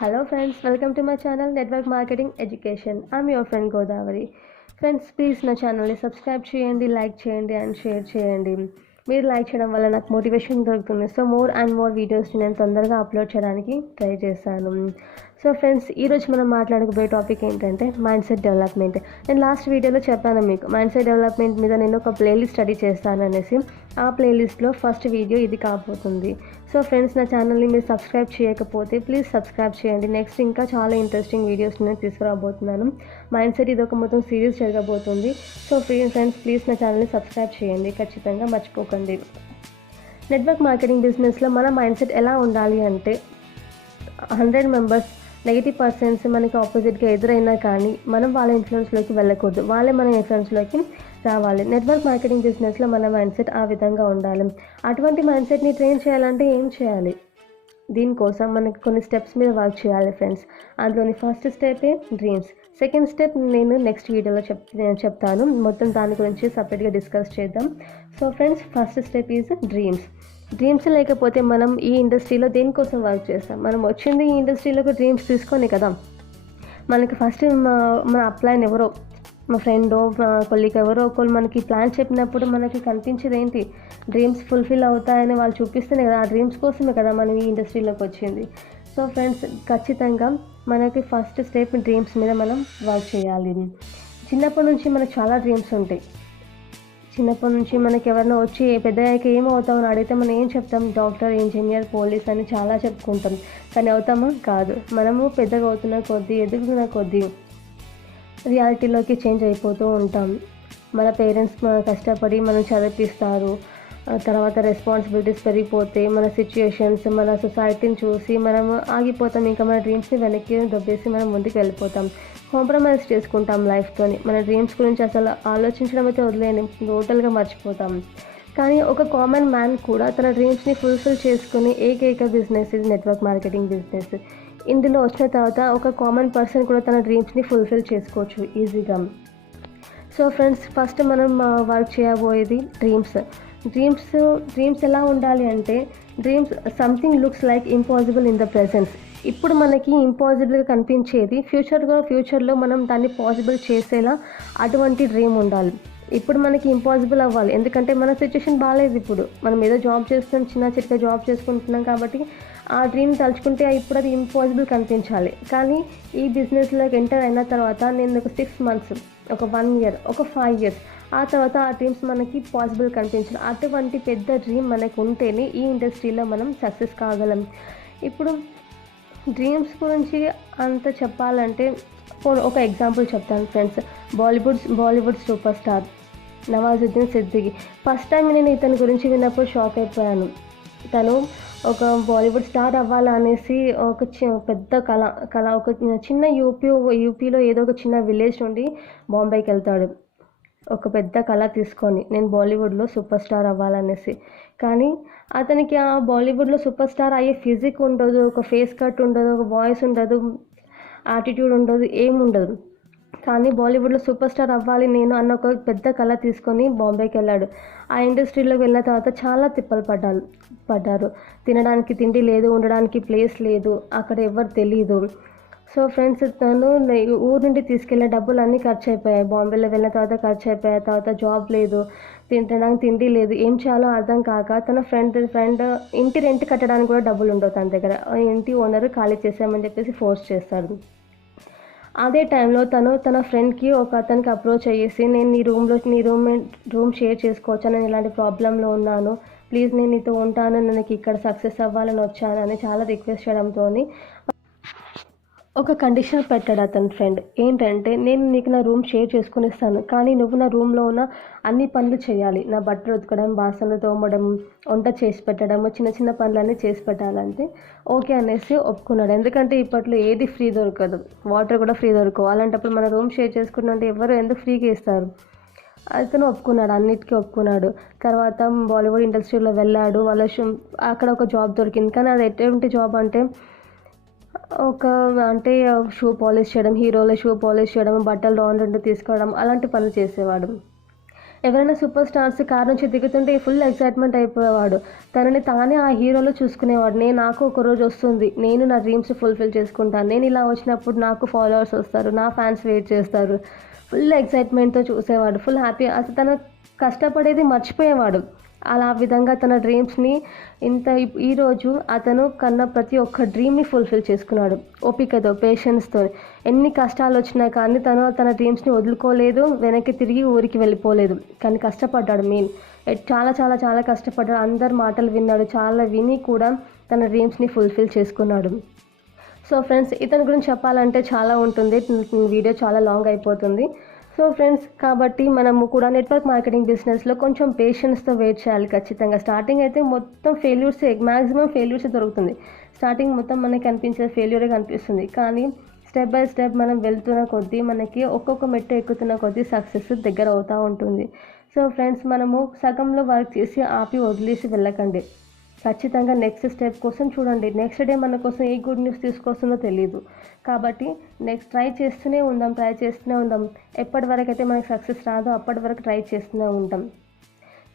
Hello friends, welcome to my channel Network Marketing Education. I'm your friend Godavari. Friends, please నా ఛానల్ని subscribe చేయండి, like చేయండి and share చేయండి. మీరు like చేయడం వల్ల నాకు మోటివేషన్ దొరుకుతుంది. సో మోర్ అండ్ మోర్ వీడియోస్ని నేను తొందరగా అప్లోడ్ చేయడానికి ట్రై చేశాను. సో ఫ్రెండ్స్, ఈరోజు మనం మాట్లాడకపోయే టాపిక్ ఏంటంటే మైండ్ సెట్ డెవలప్మెంట్. నేను లాస్ట్ వీడియోలో చెప్పాను మీకు మైండ్ సెట్ డెవలప్మెంట్ మీద నేను ఒక ప్లేలిస్ట్ స్టడీ చేస్తాను అనేసి. ఆ ప్లేలిస్ట్లో ఫస్ట్ వీడియో ఇది కాబోతుంది. సో ఫ్రెండ్స్, నా ఛానల్ని మీరు సబ్స్క్రైబ్ చేయకపోతే ప్లీజ్ సబ్స్క్రైబ్ చేయండి. నెక్స్ట్ ఇంకా చాలా ఇంట్రెస్టింగ్ వీడియోస్ నేను తీసుకురాబోతున్నాను. మైండ్ సెట్ ఇది ఒక మొత్తం సిరీస్ జరగబోతుంది. సో ఫ్రెండ్స్, ప్లీజ్ నా ఛానల్ని సబ్స్క్రైబ్ చేయండి, ఖచ్చితంగా మర్చిపోకండి. నెట్వర్క్ మార్కెటింగ్ బిజినెస్లో మన మైండ్ సెట్ ఎలా ఉండాలి అంటే 100 మెంబర్స్ నెగిటివ్ పర్సన్స్ మనకి ఆపోజిట్గా ఎదురైనా కానీ మనం వాళ్ళ ఇన్ఫ్లుయెన్స్లోకి వెళ్ళకూడదు, వాళ్ళే మన ఇన్ఫ్లుయెన్స్లోకి రావాలి. నెట్వర్క్ మార్కెటింగ్ బిజినెస్లో మన మైండ్ సెట్ ఆ విధంగా ఉండాలి. అటువంటి మైండ్ సెట్ని ట్రైన్ చేయాలంటే ఏం చేయాలి? దీనికోసం మనకి కొన్ని స్టెప్స్ మీద వర్క్ చేయాలి ఫ్రెండ్స్. అందులోని ఫస్ట్ స్టెపే డ్రీమ్స్. సెకండ్ స్టెప్ నేను నెక్స్ట్ వీడియోలో చెప్తాను. మొత్తం దాని గురించి సపరేట్గా డిస్కస్ చేద్దాం. So friends, first step is dreams. Dreams లేకపోతే మనం ఈ ఇండస్ట్రీలో దేనికోసం వర్క్ చేస్తాం? మనం వచ్చింది ఈ ఇండస్ట్రీలోకి డ్రీమ్స్ తీసుకొని కదా. మనకి ఫస్ట్ మన అప్లైన్ ఎవరో, మా ఫ్రెండో మా కొలీగ్ ఎవరో ఒకళ్ళు మనకి ప్లాన్ చెప్పినప్పుడు మనకి కనిపించేది ఏంటి? డ్రీమ్స్ ఫుల్ఫిల్ అవుతాయని వాళ్ళు చూపిస్తేనే కదా. ఆ డ్రీమ్స్ కోసమే కదా మనం ఈ ఇండస్ట్రీలోకి వచ్చింది. సో ఫ్రెండ్స్, ఖచ్చితంగా మనకి ఫస్ట్ స్టెప్ డ్రీమ్స్ మీద మనం వర్క్ చేయాలి. చిన్నప్పటి నుంచి మనకు చాలా డ్రీమ్స్ ఉంటాయి. చిన్నప్పటి నుంచి మనకి ఎవరైనా వచ్చి పెద్దయ్యాక ఏమవుతామని అడిగితే మనం ఏం చెప్తాం? డాక్టర్, ఇంజనీర్, పోలీస్ అని చాలా చెప్పుకుంటాం. కానీ అవుతామా? కాదు. మనము పెద్దగా అవుతున్న కొద్దీ, ఎదుగుతున్న కొద్దీ రియాలిటీలోకి చేంజ్ అయిపోతూ ఉంటాం. మన పేరెంట్స్ కష్టపడి మనం చదివిస్తారు. తర్వాత రెస్పాన్సిబిలిటీస్ పెరిగిపోతే మన సిచ్యుయేషన్స్, మన సొసైటీని చూసి మనము ఆగిపోతాం. ఇంకా మన డ్రీమ్స్ని వెనక్కి దొబ్బేసి మనం ముందుకు వెళ్ళిపోతాం. కాంప్రమైజ్ చేసుకుంటాం లైఫ్తోని. మన డ్రీమ్స్ గురించి అసలు ఆలోచించడం అయితే వదిలేని టోటల్గా మర్చిపోతాం. కానీ ఒక కామన్ మ్యాన్ కూడా తన డ్రీమ్స్ని ఫుల్ఫిల్ చేసుకుని ఏకైక బిజినెస్ ఇది నెట్వర్క్ మార్కెటింగ్ బిజినెస్. ఇందులో వచ్చిన తర్వాత ఒక కామన్ పర్సన్ కూడా తన డ్రీమ్స్ని ఫుల్ఫిల్ చేసుకోవచ్చు ఈజీగా. సో ఫ్రెండ్స్, ఫస్ట్ మనం వర్క్ చేయబోయేది డ్రీమ్స్. డ్రీమ్స్ ఎలా ఉండాలి అంటే, something looks like impossible in the presence. ఇప్పుడు మనకి ఇంపాసిబుల్గా కనిపించేది ఫ్యూచర్లో మనం దాన్ని పాసిబుల్ చేసేలా అటువంటి డ్రీమ్ ఉండాలి. ఇప్పుడు మనకి ఇంపాసిబుల్ అవ్వాలి, ఎందుకంటే మన సిచ్యుయేషన్ బాగాలేదు. ఇప్పుడు మనం ఏదో జాబ్ చేస్తున్నాం, చిన్న చిన్న జాబ్ చేసుకుంటున్నాం కాబట్టి ఆ డ్రీమ్ తలుచుకుంటే ఇప్పుడు అది ఇంపాసిబుల్ కనిపించాలి. కానీ ఈ బిజినెస్లోకి ఎంటర్ అయిన తర్వాత నేను ఒక 6 months, ఒక 1 year, ఒక 5 years ఆ తర్వాత ఆ డ్రీమ్స్ మనకి పాసిబుల్ కనిపించాలి. అటువంటి పెద్ద డ్రీమ్ మనకు ఉంటేనే ఈ ఇండస్ట్రీలో మనం సక్సెస్ కాగలం. ఇప్పుడు డ్రీమ్స్ గురించి అంత చెప్పాలంటే ఒక ఎగ్జాంపుల్ చెప్తాను friends. Bollywood super star Nawazuddin Siddiqui. First time నేను ఇతని గురించి విన్నప్పుడు షాక్ అయిపోయాను. తను ఒక బాలీవుడ్ స్టార్ అవ్వాలనేసి ఒక పెద్ద కళ ఒక చిన్న యూపీలో ఏదో ఒక చిన్న విలేజ్ నుండి బాంబేకి వెళ్తాడు. ఒక పెద్ద కళ తీసుకొని నేను బాలీవుడ్లో సూపర్ స్టార్ అవ్వాలనేసి. కానీ అతనికి ఆ బాలీవుడ్లో సూపర్ స్టార్ అయ్యే ఫిజిక్ ఉండదు, ఒక ఫేస్ కట్ ఉండదు, ఒక వాయిస్ ఉండదు, యాటిట్యూడ్ ఉండదు, ఏముండదు. కానీ బాలీవుడ్లో సూపర్ స్టార్ అవ్వాలి నేను అన్న ఒక పెద్ద కళ తీసుకొని బాంబేకి వెళ్ళాడు. ఆ ఇండస్ట్రీలోకి వెళ్ళిన తర్వాత చాలా తిప్పలు పడ్డారు. తినడానికి తిండి లేదు, ఉండడానికి ప్లేస్ లేదు, అక్కడ ఎవరు తెలీదు. సో ఫ్రెండ్స్, తను ఊరు నుండి తీసుకెళ్ళే డబ్బులు అన్నీ ఖర్చు అయిపోయాయి. బాంబేలో వెళ్ళిన తర్వాత ఖర్చు అయిపోయాయి. తర్వాత జాబ్ లేదు, తినడానికి తిండి లేదు, ఏం చేయాలో అర్థం కాక తన ఫ్రెండ్ ఇంటి రెంట్ కట్టడానికి కూడా డబ్బులు ఉండవు తన దగ్గర. ఇంటి ఓనర్ ఖాళీ చేసామని చెప్పేసి ఫోర్స్ చేస్తాడు. అదే టైంలో తన ఫ్రెండ్కి ఒక అతనికి అప్రోచ్ అయ్యేసి, నేను నీ రూమ్ షేర్ చేసుకోవచ్చా, నేను ఇలాంటి ప్రాబ్లంలో ఉన్నాను, ప్లీజ్ నేను నీతో ఉంటాను, నేను ఇక్కడ సక్సెస్ అవ్వాలని వచ్చాను అని చాలా రిక్వెస్ట్ చేయడంతో ఒక కండిషన్ పెట్టాడు అతని ఫ్రెండ్. ఏంటంటే, నేను నీకు నా రూమ్ షేర్ చేసుకుని ఇస్తాను, కానీ నువ్వు నా రూమ్లో ఉన్న అన్ని పనులు చేయాలి. నా బట్టలు ఉతకడం, బాసనలు తోమడం, వంట చేసి పెట్టడం, చిన్న చిన్న పనులన్నీ చేసి పెట్టాలంటే ఓకే అనేసి ఒప్పుకున్నాడు. ఎందుకంటే ఇప్పట్లో ఏది ఫ్రీ దొరకదు, వాటర్ కూడా ఫ్రీ దొరకవు. అలాంటప్పుడు మన రూమ్ షేర్ చేసుకుంటుంటే ఎవరు ఎందుకు ఫ్రీగా ఇస్తారు? అతను ఒప్పుకున్నాడు, అన్నిటికీ ఒప్పుకున్నాడు. తర్వాత బాలీవుడ్ ఇండస్ట్రీలో వెళ్ళాడు. అక్కడ ఒక జాబ్ దొరికింది. కానీ అది ఎటువంటి జాబ్ అంటే షూ పాలిష్ చేయడం, హీరోలో షూ పాలిష్ చేయడం, బట్టలు లాండ్రీ తీసుకోవడం, అలాంటి పనులు చేసేవాడు. ఎవరైనా సూపర్ స్టార్స్ కార్ నుంచి దిగుతుంటే ఫుల్ ఎక్సైట్మెంట్ అయిపోయేవాడు. తనని తానే ఆ హీరోలో చూసుకునేవాడు. నాకు ఒక రోజు వస్తుంది, నేను నా డ్రీమ్స్ ఫుల్ఫిల్ చేసుకుంటాను, నేను ఇలా వచ్చినప్పుడు నాకు ఫాలోవర్స్ వస్తారు, నా ఫ్యాన్స్ వెయిట్ చేస్తారు, ఫుల్ ఎక్సైట్మెంట్తో చూసేవాడు, ఫుల్ హ్యాపీ. అసలు తన కష్టపడేది మర్చిపోయేవాడు. అలా విధంగా తన డ్రీమ్స్ని ఈరోజు అతను కన్నా ప్రతి ఒక్క డ్రీమ్ని ఫుల్ఫిల్ చేసుకున్నాడు. ఓపికతో, పేషెన్స్తో. ఎన్ని కష్టాలు వచ్చినా కానీ తన డ్రీమ్స్ని వదులుకోలేదు, వెనక్కి తిరిగి ఊరికి వెళ్ళిపోలేదు. కానీ కష్టపడ్డాడు. చాలా చాలా చాలా కష్టపడ్డాడు. అందరి మాటలు విన్నాడు, చాలా విని కూడా తన డ్రీమ్స్ని ఫుల్ఫిల్ చేసుకున్నాడు. సో ఫ్రెండ్స్, ఇతని గురించి చెప్పాలంటే చాలా ఉంటుంది, వీడియో చాలా లాంగ్ అయిపోతుంది. సో ఫ్రెండ్స్, కాబట్టి మనము కూడా నెట్వర్క్ మార్కెటింగ్ బిజినెస్లో కొంచెం పేషెన్స్తో వెయిట్ చేయాలి ఖచ్చితంగా. స్టార్టింగ్ అయితే మొత్తం మ్యాక్సిమం ఫెయిల్యూర్స్ దొరుకుతుంది. స్టార్టింగ్ మొత్తం మనకి కనిపించే ఫెయిల్యూరే కనిపిస్తుంది. కానీ స్టెప్ బై స్టెప్ మనం వెళ్తున్న కొద్దీ మనకి ఒక్కొక్క మెట్టు ఎక్కుతున్న కొద్దీ సక్సెస్ దగ్గర అవుతూ ఉంటుంది. సో ఫ్రెండ్స్, మనము సగంలో వర్క్ చేసి ఆపి వదిలేసి వెళ్ళకండి. ఖచ్చితంగా నెక్స్ట్ స్టెప్ కోసం చూడండి. నెక్స్ట్ డే మన కోసం ఏ గుడ్ న్యూస్ తీసుకొస్తుందో తెలియదు. కాబట్టి నెక్స్ట్ ట్రై చేస్తూనే ఉందాం. ఎప్పటి వరకు అయితే మనకు సక్సెస్ రాదో అప్పటి వరకు ట్రై చేస్తూనే ఉంటాం.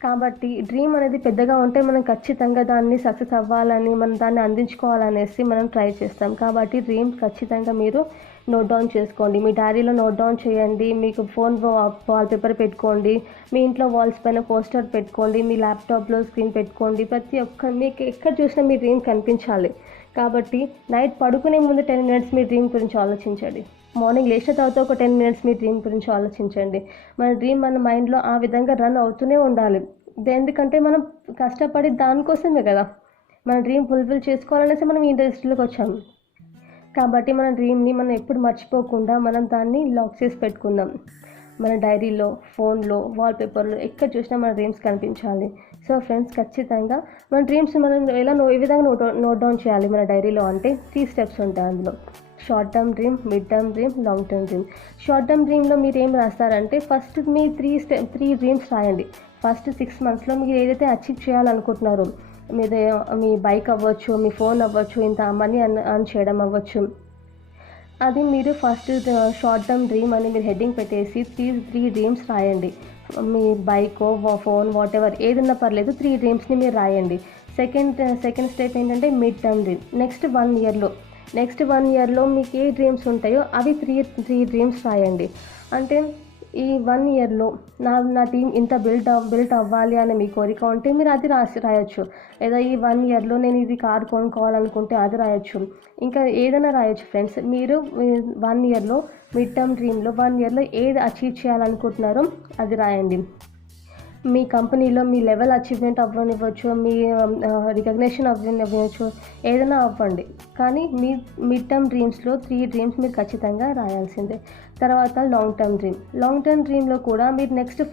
కాబట్టి డ్రీమ్ అనేది పెద్దగా ఉంటే మనం ఖచ్చితంగా దాన్ని సక్సెస్ అవ్వాలని, మనం దాన్ని అందించుకోవాలనేసి మనం ట్రై చేస్తాం. కాబట్టి డ్రీమ్ ఖచ్చితంగా మీరు నోట్ డౌన్ చేసుకోండి. మీ డైరీలో నోట్ డౌన్ చేయండి. మీకు ఫోన్ వాల్పేపర్ పెట్టుకోండి, మీ ఇంట్లో వాల్స్ పైన పోస్టర్ పెట్టుకోండి, మీ ల్యాప్టాప్లో స్క్రీన్ పెట్టుకోండి. ప్రతి ఒక్క మీకు ఎక్కడ చూసినా మీ డ్రీమ్ కనిపించాలి. కాబట్టి నైట్ పడుకునే ముందు 10 minutes మీ డ్రీమ్ గురించి ఆలోచించండి. మార్నింగ్ లేచిన తర్వాత ఒక 10 minutes మీ డ్రీమ్ గురించి ఆలోచించండి. మన డ్రీమ్ మన మైండ్లో ఆ విధంగా రన్ అవుతూనే ఉండాలి. ఎందుకంటే మనం కష్టపడి దానికోసమే కదా, మన డ్రీమ్ ఫుల్ఫిల్ చేసుకోవాలనేసి మనం ఈ ఇండస్ట్రీలోకి వచ్చాము. కాబట్టి మన డ్రీమ్ని మనం ఎప్పుడు మర్చిపోకుండా మనం దాన్ని లాక్ చేసి పెట్టుకుందాం. మన డైరీలో, ఫోన్లో, వాల్పేపర్లో ఎక్కడ చూసినా మన డ్రీమ్స్ కనిపించాలి. సో ఫ్రెండ్స్, ఖచ్చితంగా మన డ్రీమ్స్ మనం ఏ విధంగా నోట్ డౌన్ చేయాలి మన డైరీలో అంటే 3 steps ఉంటాయి అందులో. Short term dream, mid term dream, long term dream. Short term డ్రీమ్లో మీరు ఏం రాస్తారంటే ఫస్ట్ మీ 3 డ్రీమ్స్ రాయండి. ఫస్ట్ 6 monthsలో మీరు ఏదైతే అచీవ్ చేయాలనుకుంటున్నారో, మీ బైక్ అవ్వచ్చు, మీ ఫోన్ అవ్వచ్చు, ఇంత మనీ అర్న్ చేయడం అవ్వచ్చు, అది మీరు ఫస్ట్ షార్ట్ టర్మ్ డ్రీమ్ అని మీరు హెడ్డింగ్ పెట్టేసి 3 డ్రీమ్స్ రాయండి. మీ బైకో, ఫోన్, వాట్ ఎవర్ ఏదన్నా పర్లేదు, 3 డ్రీమ్స్ని మీరు రాయండి. సెకండ్ స్టెప్ ఏంటంటే మిడ్ టర్మ్ డ్రీమ్. నెక్స్ట్ 1 yearలో మీకు ఏ డ్రీమ్స్ ఉంటాయో అవి 3 డ్రీమ్స్ రాయండి. అంటే ఈ 1 yearలో నా టీం ఇంత బిల్ట్ అవ్వాలి అని మీ కోరిక ఉంటే మీరు అది రాయొచ్చు. లేదా ఈ 1 yearలో నేను ఇది కార్ కొనుక్కోవాలనుకుంటే అది రాయొచ్చు. ఇంకా ఏదైనా రాయొచ్చు ఫ్రెండ్స్. మీరు 1 yearలో మిడ్ టర్మ్ డ్రీమ్లో 1 yearలో ఏది అచీవ్ చేయాలనుకుంటున్నారో అది రాయండి. మీ కంపెనీలో మీ లెవెల్ అచీవ్మెంట్ అవ్వనివ్వచ్చు, మీ రికగ్నేషన్ అవ్వనివ్వచ్చు, ఏదైనా అవ్వండి. కానీ మీ మిడ్ టర్మ్ డ్రీమ్స్లో 3 డ్రీమ్స్ మీరు ఖచ్చితంగా రాయాల్సిందే. తర్వాత లాంగ్ టర్మ్ డ్రీమ్లో కూడా మీరు నెక్స్ట్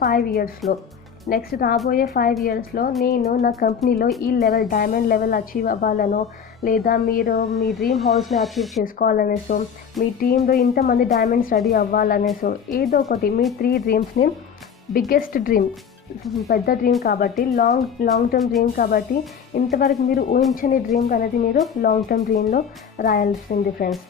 రాబోయే 5 yearsలో నేను నా కంపెనీలో ఈ డైమండ్ లెవెల్ అచీవ్ అవ్వాలనో, లేదా మీరు మీ డ్రీమ్ హౌస్ని అచీవ్ చేసుకోవాలనేసో, మీ టీంలో ఇంతమంది డైమండ్స్ రెడీ అవ్వాలనేసో, ఏదో ఒకటి మీ 3 డ్రీమ్స్ని, బిగ్గెస్ట్ డ్రీమ్, పెద్ద డ్రీమ్ కాబట్టి, లాంగ్ టర్మ్ డ్రీమ్ కాబట్టి, ఇంతవరకు మీరు ఊహించని డ్రీమ్ అనేది మీరు లాంగ్ టర్మ్ డ్రీమ్లో రాయాల్సింది ఫ్రెండ్స్.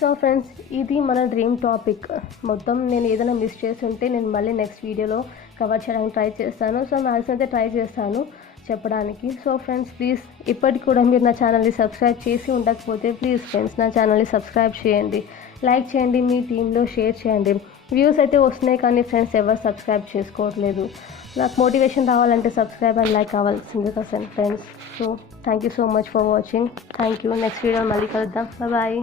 సో ఫ్రెండ్స్, ఇది మన డ్రీమ్ టాపిక్ మొత్తం. నేను ఏదైనా మిస్ చేసి ఉంటే నేను మళ్ళీ నెక్స్ట్ వీడియోలో కవర్ చేయడానికి ట్రై చేస్తాను. సో మ్యాక్సిమం అయితే ట్రై చేస్తాను చెప్పడానికి. సో ఫ్రెండ్స్, ప్లీజ్ ఇప్పటికి కూడా మీరు నా ఛానల్ని సబ్స్క్రైబ్ చేసి ఉండకపోతే ప్లీజ్ ఫ్రెండ్స్ నా ఛానల్ని సబ్స్క్రైబ్ చేయండి, లైక్ చేయండి, మీ టీంలో షేర్ చేయండి. వ్యూస్ అయితే వస్తున్నాయి కానీ ఫ్రెండ్స్ ఎవరు సబ్స్క్రైబ్ చేసుకోవట్లేదు. నాకు మోటివేషన్ రావాలంటే సబ్స్క్రైబ్ అండ్ లైక్ కావాల్సింది కదా friends. So thank you so much for watching. Thank you. Next video మళ్ళీ కలుద్దాం. బాయ్.